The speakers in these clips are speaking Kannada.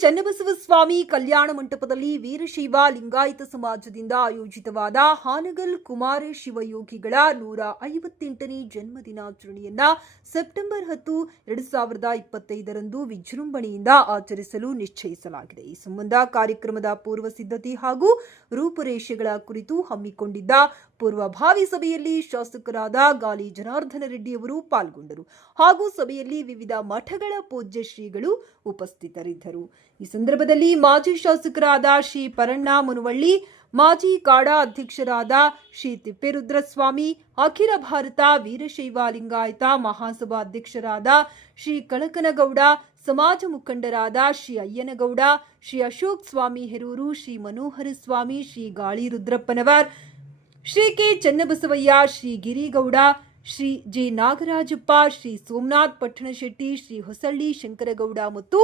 ಚನ್ನಬಸವ ಸ್ವಾಮಿ ಕಲ್ಯಾಣ ಮಂಟಪದಲ್ಲಿ ವೀರಶೈವ ಲಿಂಗಾಯತ ಸಮಾಜದಿಂದ ಆಯೋಜಿತವಾದ ಹಾನಗಲ್ ಕುಮಾರ ಶಿವಯೋಗಿಗಳ ನೂರ ಐವತ್ತೆಂಟನೇ ಜನ್ಮ ದಿನಾಚರಣೆಯನ್ನ ಸೆಪ್ಟೆಂಬರ್ ಹತ್ತು, ಎರಡು ಸಾವಿರದ ಇಪ್ಪತ್ತೈದರಂದು ವಿಜೃಂಭಣೆಯಿಂದ ಆಚರಿಸಲು ನಿಶ್ಚಯಿಸಲಾಗಿದೆ. ಈ ಸಂಬಂಧ ಕಾರ್ಯಕ್ರಮದ ಪೂರ್ವ ಸಿದ್ಧತೆ ಹಾಗೂ ರೂಪುರೇಷೆಗಳ ಕುರಿತು ಹಮ್ಮಿಕೊಂಡಿದ್ದ ಪೂರ್ವಭಾವಿ ಸಭೆಯಲ್ಲಿ ಶಾಸಕರಾದ ಗಾಲಿ ಜನಾರ್ದನ ರೆಡ್ಡಿಯವರು ಪಾಲ್ಗೊಂಡರು. ಹಾಗೂ ಸಭೆಯಲ್ಲಿ ವಿವಿಧ ಮಠಗಳ ಪೂಜ್ಯ ಶ್ರೀಗಳು ಉಪಸ್ಥಿತರಿದ್ದರು. ಈ ಸಂದರ್ಭದಲ್ಲಿ ಮಾಜಿ ಶಾಸಕರಾದ ಶ್ರೀ ಪರಣ್ಣ ಮುನವಳ್ಳಿ, ಮಾಜಿ ಕಾಡಾ ಅಧ್ಯಕ್ಷರಾದ ಶ್ರೀ ತಿಪ್ಪೇರುದ್ರಸ್ವಾಮಿ, ಅಖಿಲ ಭಾರತ ವೀರಶೈವ ಲಿಂಗಾಯತ ಮಹಾಸಭಾ ಅಧ್ಯಕ್ಷರಾದ ಶ್ರೀ ಕಳಕನಗೌಡ, ಸಮಾಜ ಮುಖಂಡರಾದ ಶ್ರೀ ಅಯ್ಯನಗೌಡ, ಶ್ರೀ ಅಶೋಕ್ ಸ್ವಾಮಿ ಹೆರೂರು, ಶ್ರೀ ಮನೋಹರ ಸ್ವಾಮಿ, ಶ್ರೀ ಗಾಳಿ ರುದ್ರಪ್ಪನವರ್, ಶ್ರೀ ಕೆ ಚನ್ನಬಸವಯ್ಯ, ಶ್ರೀ ಗಿರಿಗೌಡ ಶ್ರೀ ಜಿ ನಾಗರಾಜಪ್ಪ, ಶ್ರೀ ಸೋಮನಾಥ್ ಪಟ್ಟಣಶೆಟ್ಟಿ ಶ್ರೀ ಹೊಸಳ್ಳಿ ಶಂಕರಗೌಡ ಮತ್ತು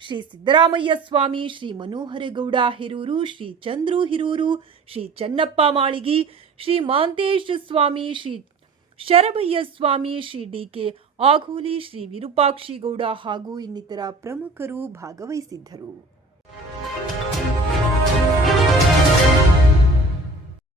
ಶ್ರೀ ಸಿದ್ದರಾಮಯ್ಯ ಸ್ವಾಮಿ, ಶ್ರೀ ಮನೋಹರಗೌಡ ಹಿರೂರು, ಶ್ರೀ ಚಂದ್ರು ಹಿರೂರು, ಶ್ರೀ ಚನ್ನಪ್ಪ ಮಾಳಿಗಿ, ಶ್ರೀ ಮಾಂತೇಶ ಸ್ವಾಮಿ, ಶ್ರೀ ಶರಭಯ್ಯ ಸ್ವಾಮಿ, ಶ್ರೀ ಡಿ ಕೆ ಆಘೋಲಿ ಶ್ರೀ ವಿರೂಪಾಕ್ಷಿಗೌಡ ಹಾಗೂ ಇನ್ನಿತರ ಪ್ರಮುಖರು ಭಾಗವಹಿಸಿದ್ದರು.